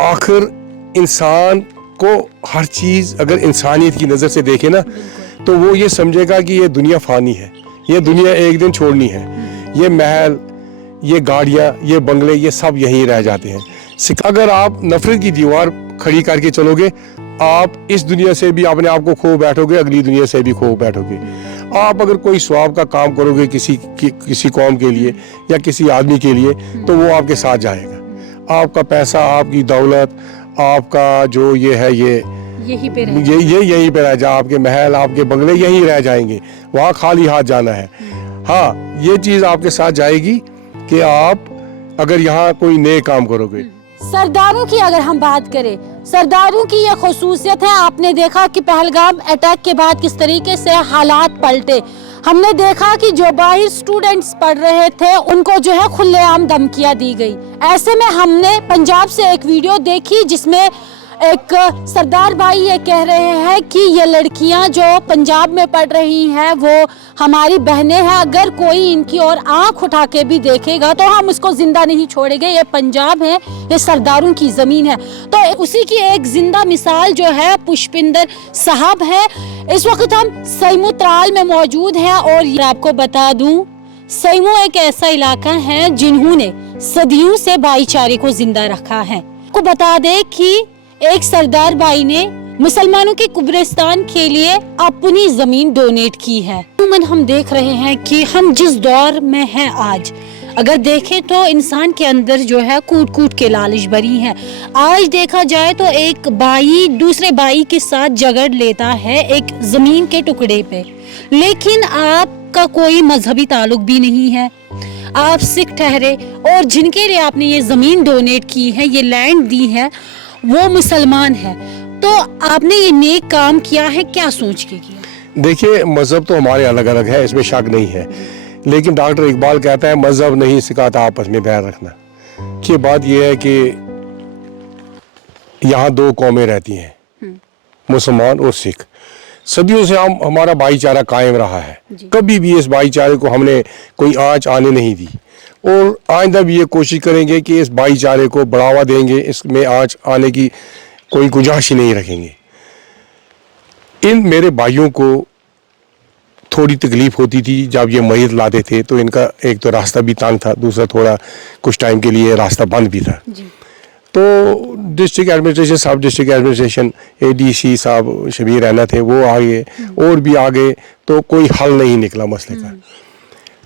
आखिर इंसान को हर चीज़ अगर इंसानियत की नज़र से देखे ना तो वो ये समझेगा कि ये दुनिया फ़ानी है, ये दुनिया एक दिन छोड़नी है। ये महल, ये गाड़ियाँ, ये बंगले, ये सब यहीं रह जाते हैं। अगर आप नफरत की दीवार खड़ी करके चलोगे, आप इस दुनिया से भी अपने आप को खो बैठोगे, अगली दुनिया से भी खो बैठोगे। आप अगर कोई सवाब का काम करोगे किसी कौम के लिए या किसी आदमी के लिए, तो वो आपके साथ जाएगा। आपका पैसा, आपकी दौलत, आपका जो ये है, ये यहीं पे रह जा, आपके महल, आपके बंगले यहीं रह जाएंगे, वहाँ खाली हाथ जाना है। हाँ, ये चीज़ आपके साथ जाएगी कि आप अगर यहाँ कोई नए काम करोगे। सरदारों की अगर हम बात करें, सरदारों की ये खसूसियत है, आपने देखा कि पहलगाम अटैक के बाद किस तरीके से हालात पलटे। हमने देखा कि जो बाहर स्टूडेंट्स पढ़ रहे थे उनको जो है खुलेआम धमकियां दी गई। ऐसे में हमने पंजाब से एक वीडियो देखी जिसमें एक सरदार भाई ये कह रहे हैं कि ये लड़कियां जो पंजाब में पढ़ रही हैं वो हमारी बहनें हैं, अगर कोई इनकी ओर आंख उठा के भी देखेगा तो हम उसको जिंदा नहीं छोड़ेंगे। ये पंजाब है, ये सरदारों की ज़मीन है। तो उसी की एक जिंदा मिसाल जो है पुष्पिंदर साहब है। इस वक्त हम सईमू त्राल में मौजूद हैं और आपको बता दूं, सईमू एक ऐसा इलाका है जिन्होंने सदियों से भाईचारे को जिंदा रखा है। आपको बता दें कि एक सरदार भाई ने मुसलमानों के कुब्रिस्तान के लिए अपनी जमीन डोनेट की है। हम देख रहे हैं कि हम जिस दौर में हैं आज, अगर देखें तो इंसान के अंदर जो है कूट कूट के लालच भरी है। आज देखा जाए तो एक भाई दूसरे भाई के साथ झगड़ लेता है एक जमीन के टुकड़े पे, लेकिन आपका कोई मजहबी ताल्लुक भी नहीं है, आप सिख ठहरे और जिनके लिए आपने ये जमीन डोनेट की है, ये लैंड दी है, वो मुसलमान है। तो आपने ये नेक काम किया है, क्या सोच के किया? देखिए, मजहब तो हमारे अलग अलग है, इसमें शक नहीं है, लेकिन डॉक्टर इकबाल कहता है मजहब नहीं सिखाता आपस में बैर रखना। की बात यह है कि यहाँ दो कौमें रहती हैं, मुसलमान और सिख। सदियों से हमारा भाईचारा कायम रहा है, कभी भी इस भाईचारे को हमने कोई आंच आने नहीं दी और आइंदा भी ये कोशिश करेंगे कि इस भाईचारे को बढ़ावा देंगे, इसमें आंच आने की कोई गुंजाइश ही नहीं रखेंगे। इन मेरे भाइयों को थोड़ी तकलीफ होती थी जब ये मैयत लाते थे, तो इनका एक तो रास्ता भी तंग था, दूसरा थोड़ा कुछ टाइम के लिए रास्ता बंद भी था। तो डिस्ट्रिक्ट एडमिनिस्ट्रेशन, सब डिस्ट्रिक्ट एडमिनिस्ट्रेशन, ADC साहब शबीर रहना थे, वो आगे और भी आगे, तो कोई हल नहीं निकला मसले का।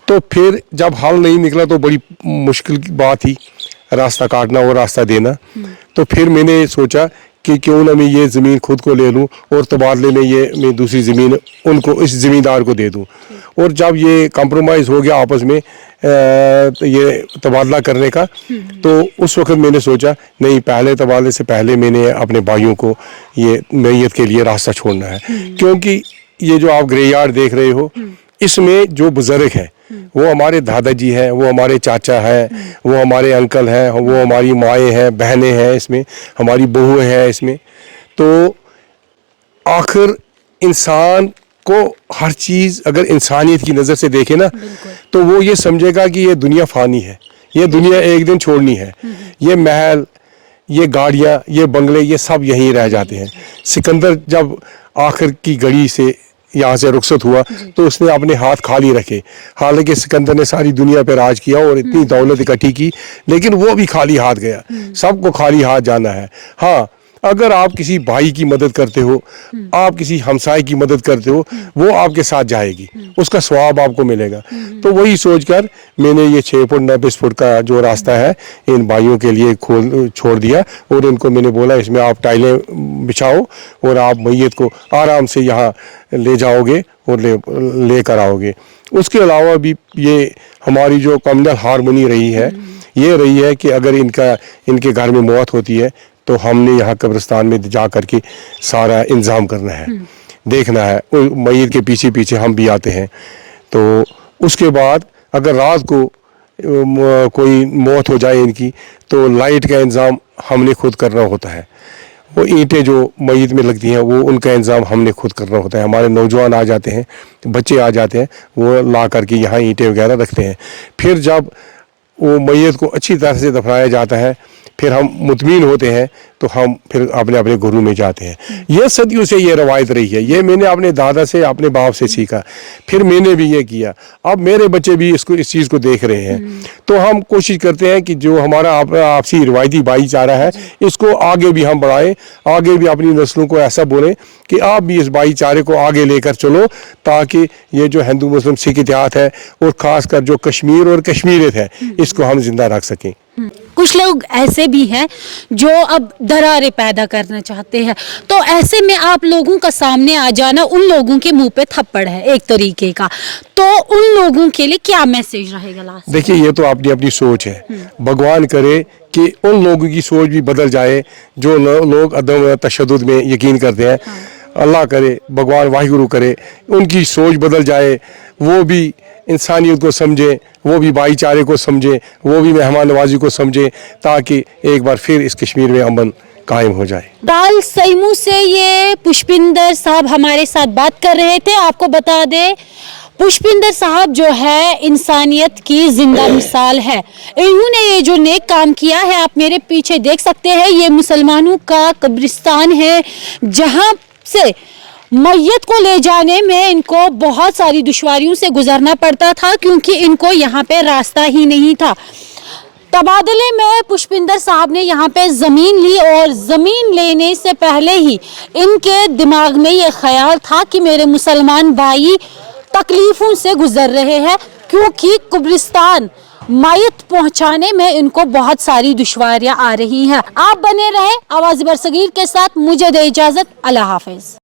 तो फिर जब हल नहीं निकला तो बड़ी मुश्किल की बात थी रास्ता काटना और रास्ता देना। तो फिर मैंने सोचा कि क्यों ना मैं ये ज़मीन खुद को ले लूँ और तबादले में ये मैं दूसरी ज़मीन उनको, इस ज़मींदार को दे दूँ। और जब ये कंप्रोमाइज़ हो गया आपस में तो ये तबादला करने का, तो उस वक्त मैंने सोचा नहीं, पहले तबादले से पहले मैंने अपने भाइयों को ये मैयत के लिए रास्ता छोड़ना है। क्योंकि ये जो आप ग्रेयार्ड देख रहे हो, इसमें जो बुज़ुर्ग है वो हमारे दादाजी हैं, वो हमारे चाचा हैं, वो हमारे अंकल हैं, वो हमारी माएँ हैं, बहनें हैं, इसमें हमारी बहुएं हैं इसमें। तो आखिर इंसान को हर चीज़ अगर इंसानियत की नज़र से देखे ना तो वो ये समझेगा कि ये दुनिया फ़ानी है, ये दुनिया एक दिन छोड़नी है। ये महल, ये गाड़ियाँ, ये बंगले, ये सब यहीं रह जाते हैं। सिकंदर जब आखिर की घड़ी से यहाँ से रुखसत हुआ तो उसने अपने हाथ खाली रखे। हालांकि सिकंदर ने सारी दुनिया पर राज किया और इतनी दौलत इकट्ठी की, लेकिन वो भी खाली हाथ गया। सबको खाली हाथ जाना है। हाँ, अगर आप किसी भाई की मदद करते हो, आप किसी हमसाए की मदद करते हो, वो आपके साथ जाएगी, उसका स्वाब आपको मिलेगा। तो वही सोचकर मैंने ये 6 फुट 9 फुट का जो रास्ता है इन भाइयों के लिए छोड़ दिया और इनको मैंने बोला इसमें आप टाइलें बिछाओ और आप मैयत को आराम से यहाँ ले जाओगे और ले कर आओगे। उसके अलावा भी ये हमारी जो कम्युनल हारमोनी रही है, ये रही है कि अगर इनके घर में मौत होती है तो हमने यहाँ कब्रिस्तान में जा कर के सारा इंतज़ाम करना है, देखना है। मैयत के पीछे पीछे हम भी आते हैं। तो उसके बाद अगर रात को कोई मौत हो जाए इनकी, तो लाइट का इंतज़ाम हमने खुद करना होता है। वो ईंटें जो मैयत में लगती हैं वो उनका इंतज़ाम हमने खुद करना होता है। हमारे नौजवान आ जाते हैं, बच्चे आ जाते हैं, वो ला करके यहाँ ईंटें वगैरह रखते हैं। फिर जब वो मैयत को अच्छी तरह से दफनाया जाता है, फिर हम मुतमीन होते हैं तो हम फिर अपने अपने घरों में जाते हैं। ये सदियों से ये रवायत रही है, ये मैंने अपने दादा से अपने बाप से सीखा, फिर मैंने भी ये किया, अब मेरे बच्चे भी इस चीज़ को देख रहे हैं। तो हम कोशिश करते हैं कि जो हमारा आपसी रिवायती भाईचारा है इसको आगे भी हम बढ़ाएं, आगे भी अपनी नस्लों को ऐसा बोलें कि आप भी इस भाईचारे को आगे लेकर चलो, ताकि ये जो हिंदू मुस्लिम सिख इतिहाद है और ख़ासकर जो कश्मीर और कश्मीरियत है इसको हम जिंदा रख सकें। कुछ लोग ऐसे भी हैं जो अब दरारें पैदा करना चाहते हैं, तो ऐसे में आप लोगों का सामने आ जाना उन लोगों के मुंह पे थप्पड़ है एक तरीके का, तो उन लोगों के लिए क्या मैसेज रहेगा लास्ट? देखिए, ये तो अपनी अपनी सोच है, भगवान करे कि उन लोगों की सोच भी बदल जाए जो लोग अदम तशद्दुद में यकीन करते हैं। अल्लाह करे, भगवान वाहिगुरु करे, उनकी सोच बदल जाए, वो भी इंसानियत को समझे, वो भी भाईचारे को समझे, वो भी मेहमान नवाजी को समझे, ताकि एक बार फिर इस कश्मीर में अमन कायम हो जाए। दाल सईमू से ये पुष्पिंदर साहब हमारे साथ बात कर रहे थे। आपको बता दें, पुष्पिंदर साहब जो है इंसानियत की जिंदा मिसाल है। इन्होंने ये जो नेक काम किया है, आप मेरे पीछे देख सकते हैं, ये मुसलमानों का कब्रिस्तान है जहाँ से मैयत को ले जाने में इनको बहुत सारी दुश्वारियों से गुजरना पड़ता था, क्योंकि इनको यहाँ पे रास्ता ही नहीं था। तबादले में पुष्पिंदर साहब ने यहाँ पे ज़मीन ली, और ज़मीन लेने से पहले ही इनके दिमाग में ये ख्याल था कि मेरे मुसलमान भाई तकलीफ़ों से गुजर रहे हैं, क्योंकि कब्रिस्तान मैयत पहुंचाने में इनको बहुत सारी दुश्वारियां आ रही हैं। आप बने रहें आवाज़ बरसगीर के साथ, मुझे दे इजाज़त, अल्लाह हाफ़िज़।